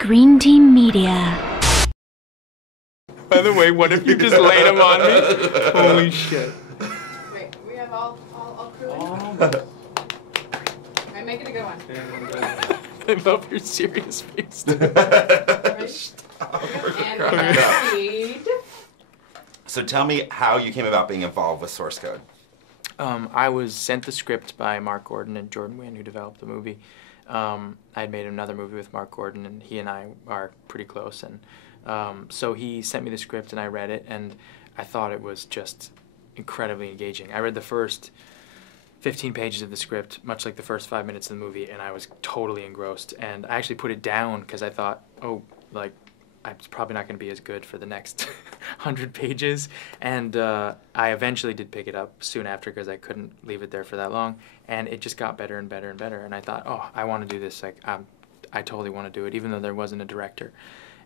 Screen Team Media. By the way, what if you just laid them on me? Holy shit. Wait, we have all crew in? Alright, make it a good one. I love your serious face. Ready? And proceed. So tell me how you came about being involved with source code. I was sent the script by Mark Gordon and Jordan Wynn, who developed the movie. I had made another movie with Mark Gordon, and he and I are pretty close. And so he sent me the script, and I read it, and I thought it was just incredibly engaging. I read the first 15 pages of the script, much like the first 5 minutes of the movie, and I was totally engrossed. And I actually put it down because I thought, oh, like, it's probably not going to be as good for the next 100 pages. And I eventually did pick it up soon after because I couldn't leave it there for that long. And it just got better and better and better. And I thought, oh, I want to do this. Like, I totally want to do it, even though there wasn't a director.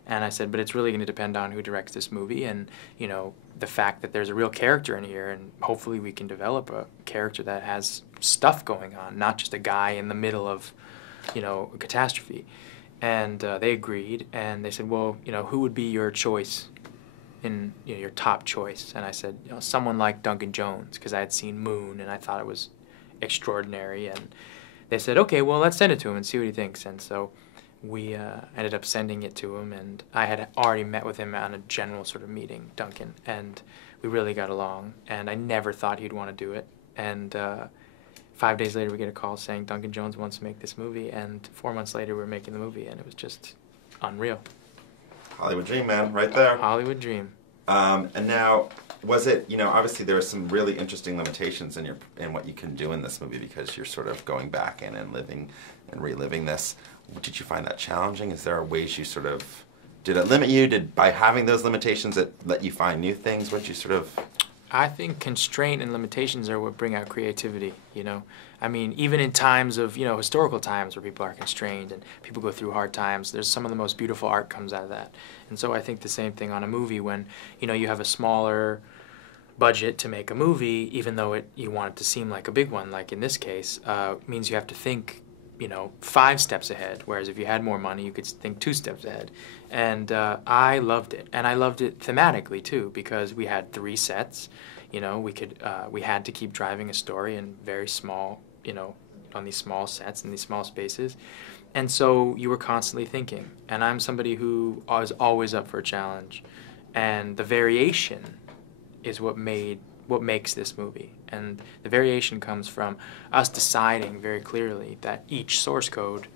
And I said, but it's really going to depend on who directs this movie and, you know, the fact that there's a real character in here, and hopefully we can develop a character that has stuff going on, not just a guy in the middle of, you know, a catastrophe. And they agreed, and they said, well, you know, who would be your choice, in, you know, your top choice? And I said, you know, someone like Duncan Jones, because I had seen Moon, and I thought it was extraordinary. And they said, okay, well, let's send it to him and see what he thinks. And so we ended up sending it to him, and I had already met with him on a general sort of meeting, Duncan, and we really got along, and I never thought he'd want to do it. And 5 days later, we get a call saying Duncan Jones wants to make this movie, and 4 months later, we were making the movie, and it was just unreal. Hollywood dream, man, right there. Hollywood dream. And now, was it, you know, obviously there are some really interesting limitations in what you can do in this movie because you're sort of going back in and living and reliving this. Did you find that challenging? Is there ways you sort of, did it limit you? Did, by having those limitations, it let you find new things? What did you sort of... I think constraint and limitations are what bring out creativity, you know. I mean, even in times of, you know, historical times where people are constrained and people go through hard times, there's some of the most beautiful art comes out of that. And so I think the same thing on a movie when, you know, you have a smaller budget to make a movie, even though you want it to seem like a big one, like in this case, means you have to think, you know, 5 steps ahead, whereas if you had more money, you could think 2 steps ahead. And I loved it, and I loved it thematically too, because we had 3 sets. You know, we had to keep driving a story in very small, you know, on these small sets in these small spaces, and so you were constantly thinking. And I'm somebody who is always up for a challenge, and the variation is what makes this movie. And the variation comes from us deciding very clearly that each source code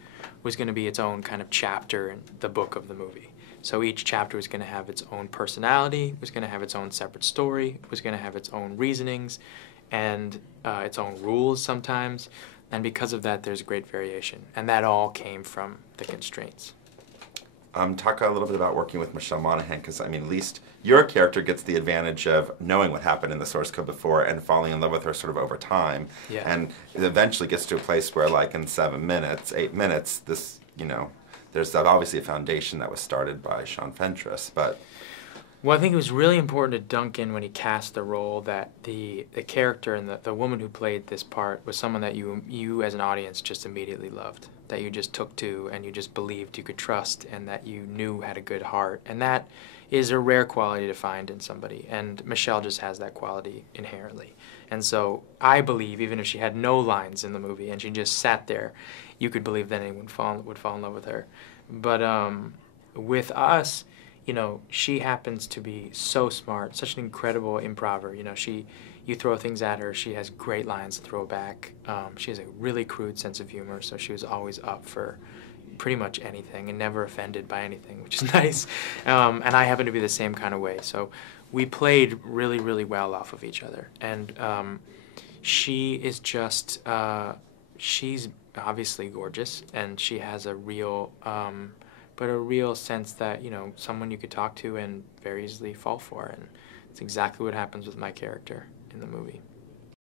was going to be its own kind of chapter in the book of the movie. So each chapter was going to have its own personality, was going to have its own separate story, was going to have its own reasonings, and its own rules sometimes. And because of that, there's great variation. And that all came from the constraints. Talk a little bit about working with Michelle Monaghan, because I mean, at least your character gets the advantage of knowing what happened in the source code before and falling in love with her sort of over time. Yeah. And it eventually gets to a place where, like, in 7 minutes, 8 minutes, this, you know, there's obviously a foundation that was started by Sean Fentress, but... Well, I think it was really important to Duncan when he cast the role that the character and the woman who played this part was someone that you as an audience just immediately loved, that you just took to and you just believed you could trust and that you knew had a good heart. And that is a rare quality to find in somebody, and Michelle just has that quality inherently. And so I believe even if she had no lines in the movie and she just sat there, you could believe that anyone would fall in love with her. But with us, you know, she happens to be so smart, such an incredible improver. You know, you throw things at her, she has great lines to throw back. She has a really crude sense of humor, so she was always up for pretty much anything and never offended by anything, which is nice. And I happen to be the same kind of way. So we played really, really well off of each other. And she is just, she's obviously gorgeous, and she has a real... but a real sense that, you know, someone you could talk to and very easily fall for. And it's exactly what happens with my character in the movie.